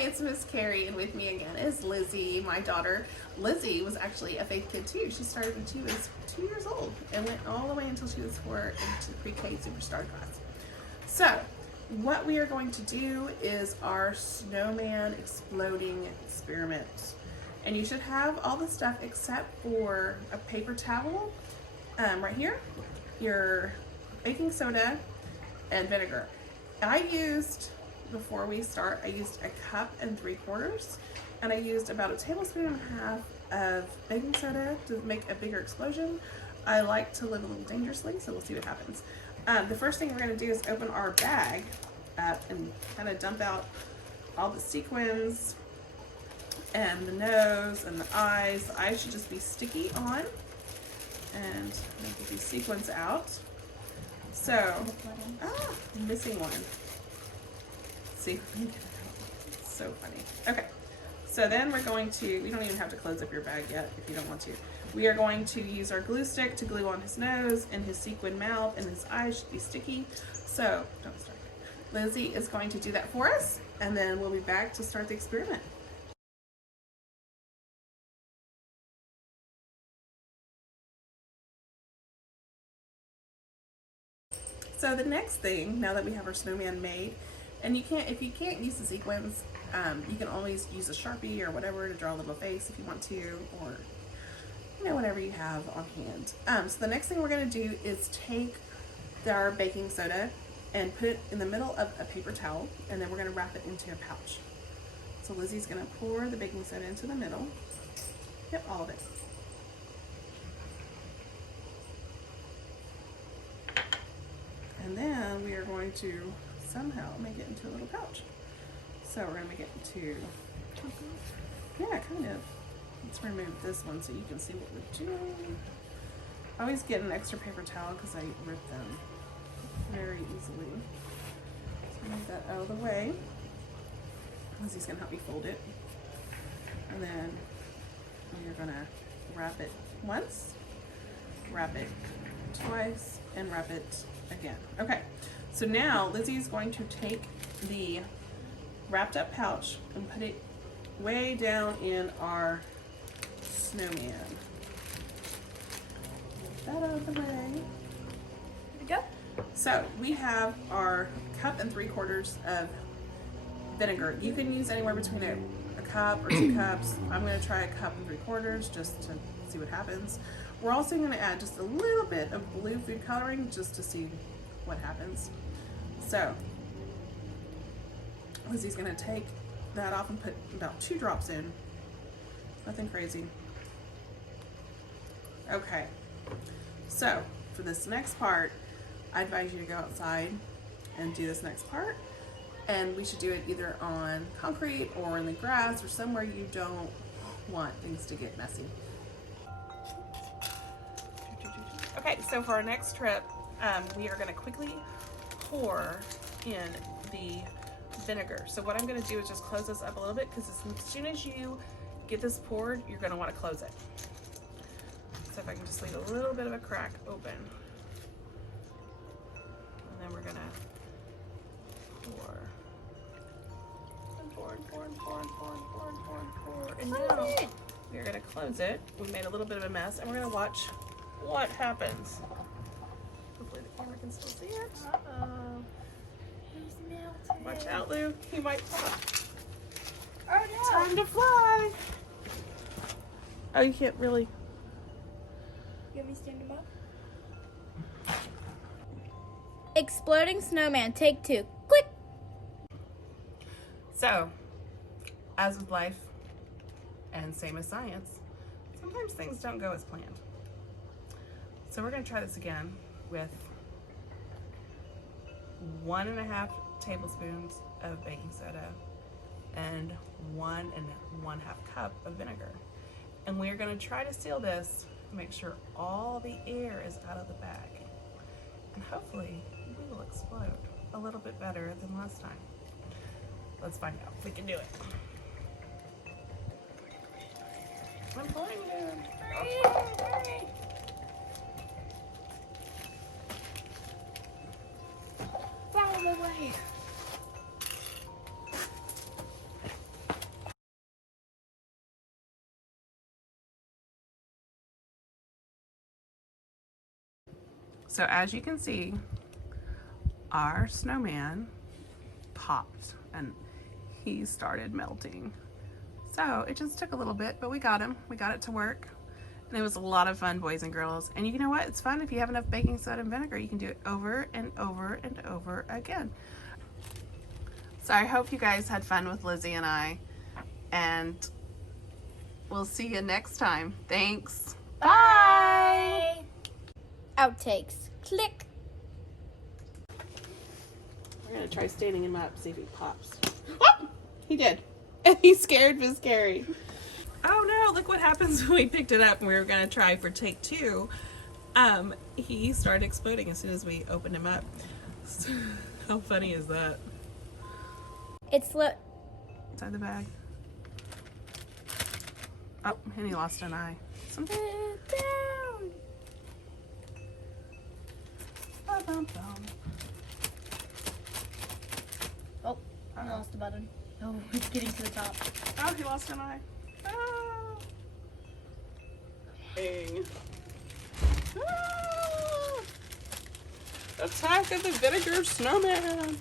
it's Miss Kerri, and with me again is Lizzie, my daughter. Lizzie was actually a faith kid too. She started when she was 2 years old and went all the way until she was 4 into pre-K Superstar class. So, what we are going to do is our snowman exploding experiment. And you should have all the stuff except for a paper towel right here, your baking soda, and vinegar. Before we start, I used 1 3/4 cups, and I used about 1.5 tablespoons of baking soda to make a bigger explosion. I like to live a little dangerously, so we'll see what happens. The first thing we're going to do is open our bag up and kind of dump out all the sequins and the nose and the eyes. The eyes should just be sticky on, and get these sequins out. So, I'm missing one. See, it's so funny. Okay, so then we're going to, you don't even have to close up your bag yet if you don't want to. We are going to use our glue stick to glue on his nose and his sequin mouth, and his eyes should be sticky. So, don't start. Lizzie is going to do that for us, and then we'll be back to start the experiment. So the next thing, now that we have our snowman made, and if you can't use the sequins, you can always use a Sharpie or whatever to draw a little face if you want to, or whatever you have on hand. So the next thing we're going to do is take our baking soda and put it in the middle of a paper towel, and then we're going to wrap it into a pouch. So Lizzie's going to pour the baking soda into the middle. Yep, all of it. And then we are going to somehow make it into a little pouch. So we're going to make it into, yeah, kind of. Let's remove this one so you can see what we're doing. I always get an extra paper towel because I rip them very easily. So move that out of the way. Lizzie's going to help me fold it. And then we're going to wrap it once, wrap it twice, and wrap it again. Okay, so now Lizzie's going to take the wrapped up pouch and put it way down in our snowman. Get that out of the way. There we go. So we have our 1 3/4 of vinegar. You can use anywhere between a cup or 2 cups. I'm going to try 1 3/4 just to see what happens. We're also going to add just a little bit of blue food coloring just to see what happens. So Lizzie's going to take that off and put about 2 drops in. Nothing crazy. Okay, so for this next part, I advise you to go outside and do this next part, and we should do it either on concrete or in the grass or somewhere you don't want things to get messy. Okay, so for our next trip, we are going to quickly pour in the vinegar. So what I'm going to do is just close this up a little bit, because as soon as you get this poured, you're going to want to close it. So if I can just leave a little bit of a crack open. And then we're going to pour. And pour, and pour, and pour, and pour, and pour, and pour, and pour. And now we're going to close it. We made a little bit of a mess, and we're going to watch what happens. Hopefully the camera can still see it. Uh-oh. He's melting. Watch out, Lou. He might pop. Oh no! Time to fly. Oh, you can't really. You want me to stand him up? Exploding snowman, take 2. Quick! So, as with life, and same as science, sometimes things don't go as planned. So we're going to try this again with 1.5 tablespoons of baking soda and 1 1/2 cup of vinegar. And we're going to try to seal this, make sure all the air is out of the bag. And hopefully we will explode a little bit better than last time. Let's find out if we can do it. I'm pulling you. Hurry! Follow the way. So as you can see, our snowman popped and he started melting. So it just took a little bit, but we got him. We got it to work. And it was a lot of fun, boys and girls. And you know what? It's fun if you have enough baking soda and vinegar. You can do it over and over and over again. So I hope you guys had fun with Lizzie and I. And we'll see you next time. Thanks. Bye. Outtakes. Click. We're going to try standing him up, see if he pops. Oh, he did. And he scared Miss Kerri. Oh no, look what happens when we picked it up and we were going to try for take 2. He started exploding as soon as we opened him up. How funny is that? It's Inside the bag. Oh, and he lost an eye. down. Ba-bum-bum. Oh, I lost the button. Oh, it's getting to the top. Oh, he lost an eye. Oh. Dang. Ah. Attack of the vinegar snowman.